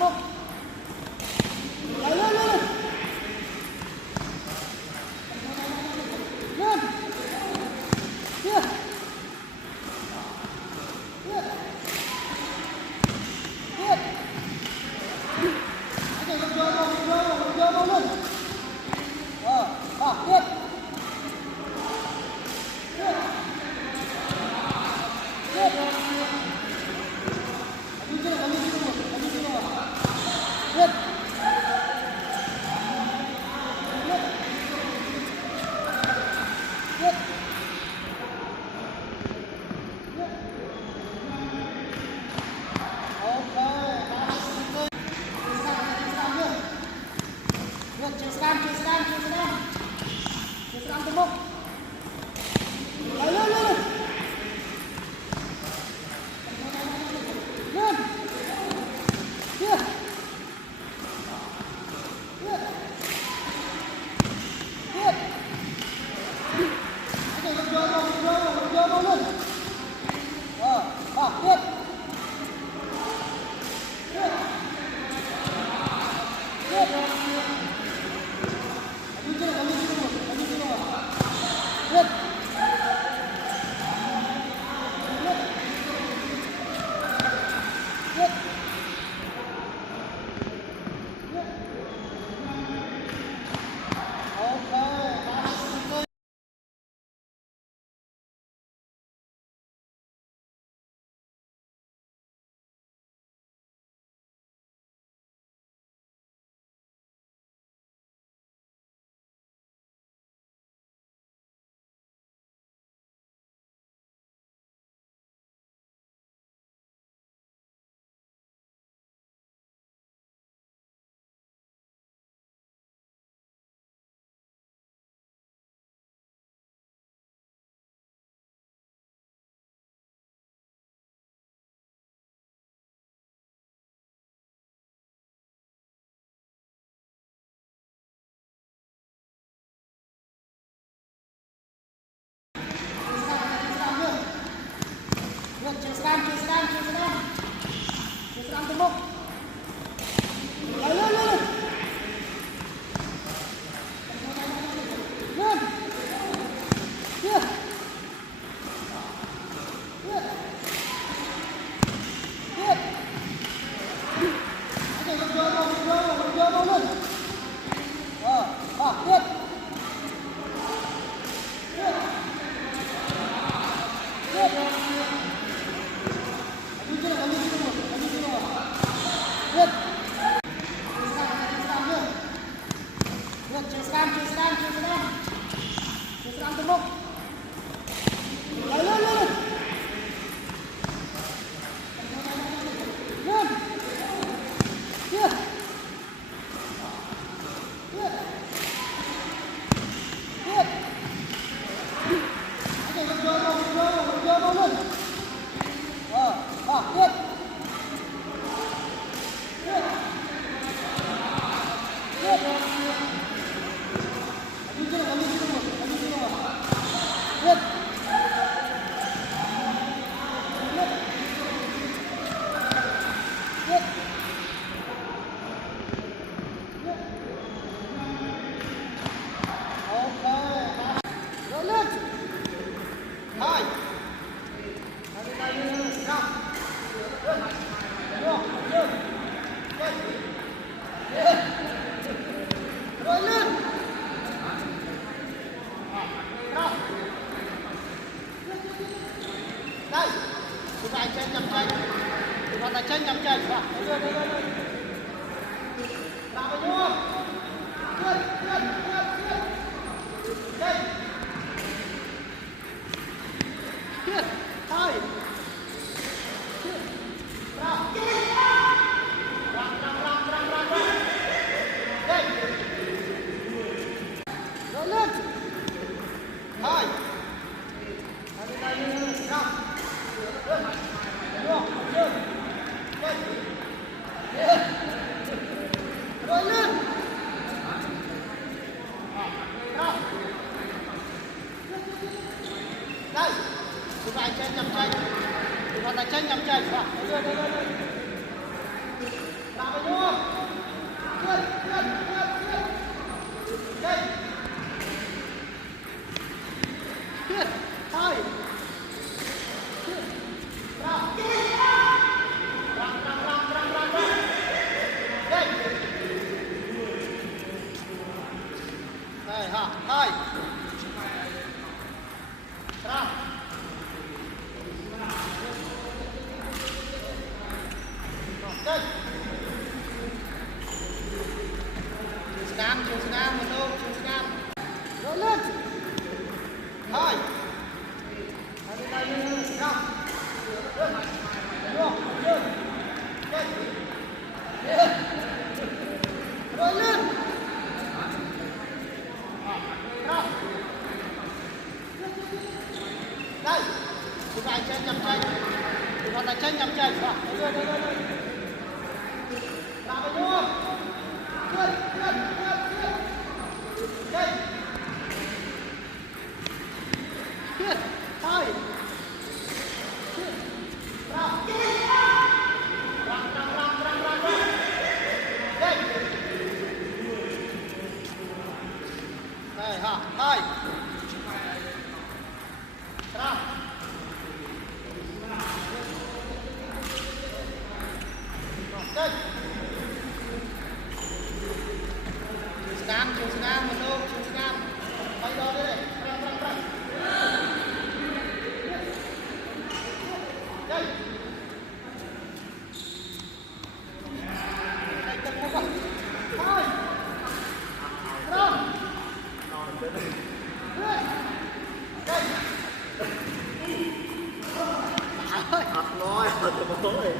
bốc. Lên lên lên. Lên. Kia. Kia. Kia. Vô luôn. Tiếp. Tiếp. Tiếp. Tiếp. Chưa slam tung bốc. Lên lên lên. Lên. Kia. Kia. Kia. Vô luôn. Tiếp. Tiếp. Tiếp. Chưa slam tung bốc. Lên lên lên. Lên. Kia. Kia. Kia. Vô luôn. Tiếp. Tiếp. Chưa slam tung bốc. Lên lên lên. Lên. Kia. Kia. Kia. Vô luôn. Tiếp. Tiếp. Đây, chúng ta trên nhầm tranh. Chúng ta trên nhầm tranh. Đây. Nào vào nhau. Đây. Kia, hai. Kia. Bravo. Rang. Đây. Rồi lên. Hai. Đây. Rang. Rồi lên. Đây, chúng ta trên nhầm tranh. Chúng ta trên nhầm tranh. Đây. làm bao nhiêu lên lên lên lên lên hai đây ha hai ra đây Trung Nam một đâu Trung Nam rồi lên hai hai lên ra lên lên lên rồi lên đây chúng ta chơi nhầm chơi chúng ta chơi nhầm chơi rồi đây làm bao nhiêu lên lên lên đây lên hai đây đây ha hai ra đây Trung Nam một đâu Trung Nam bay đó đây đây hai ra nói thật rồi đây